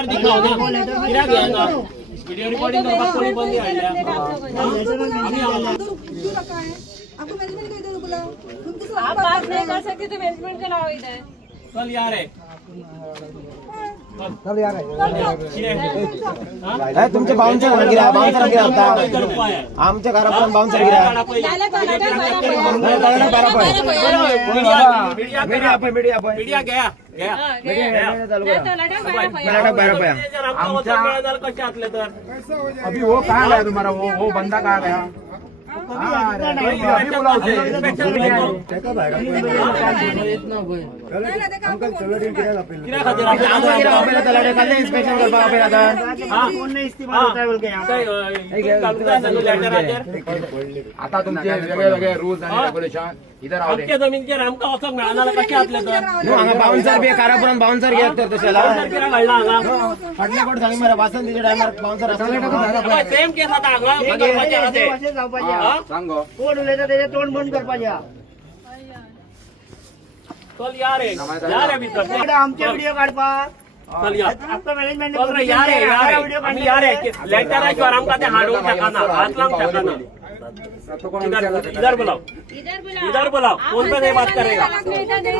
Letter दिखाओ ना किरा गया ना वीडियो रिकॉर्डिंग करपाक कोणी बंदी हाडल्या आपको मैनेजमेंट का इधर बुलाओ तुम किस आप बात नहीं कर सकते तो मैनेजमेंट का लाओ इधर चल यार है तुमचे बाउन्सर गिरा होता आमच्या घरापर्यंत बाउन्सर गिरा मीडिया गया कसे आतले तर अभी वो कहाँ गया तुम्हारा वो बंदा कहाँ गया आता तुमचे वेगळे रूल्स आणि रेग्युलेशन इधर आमच्या जमीनचे आमका वचक मेळना कशे आतले तर बाउन्सर बी कारापुरात बाउन्सर घ्या तर तशाला किरा घडला हांगा फाटल्या कोट सांग मरा वासंतीच्या टायमार बाउन्सर सेम केस आता हांगा करपाचे आते सांगो कोण उलयता त्याचे तोंड बंद करपाचे चल यार यार भीतर आमचे व्हिडिओ काढपाक चल यार आपका मॅनेजमेंट चल रे यार आम्ही यार लेटराशिवाय आमका ते हाडूंक शकना हात लावूंक शकना इधर बुलाओ इधर बुलाओ फोन पे नहीं बात करेगा आपने इधर नहीं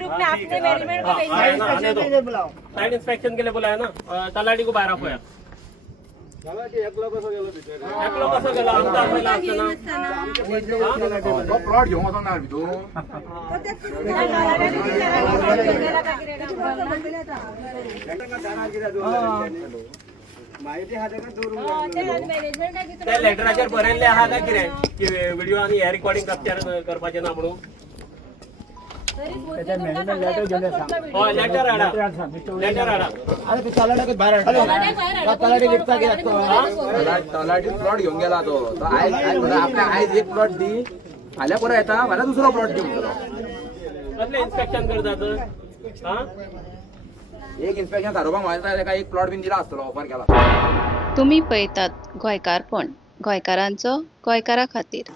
रुकना आपने मैनेजमेंट को भेजना साइड इंस्पेक्शन के लिए बुलाया ना तलाठी को बाहेर आपोया एकलो कसो गेलो आमचा पहिला असताना प्लॉट घेऊन होतो ना तू त्या लेटराचेर बरयल्ले आहा काय कितें की व्हिडिओ आनी हे रिकॉर्डिंग कॅप्चर करपाचें ना म्हणून हय लेटर हाडा लेटर हाडा अरे तलाठी बाहेर तलाठी लिखता की तलाठी प्लॉट घेऊन गेला तो आपल्या आयज एक प्लॉट दी फाल्यां परत येता फाल्यां दुसरो प्लॉट घेऊन गेलो कसले इन्स्पेक्शन करतात हा एक इन्स्पेक्शन थारोवपाक मागता ताका एक प्लॉट बीन दिला आसतलो ऑफर केला तुम्ही पळयतात गोंयकारपण गोंयकारांचो गोंयकारा खातीर.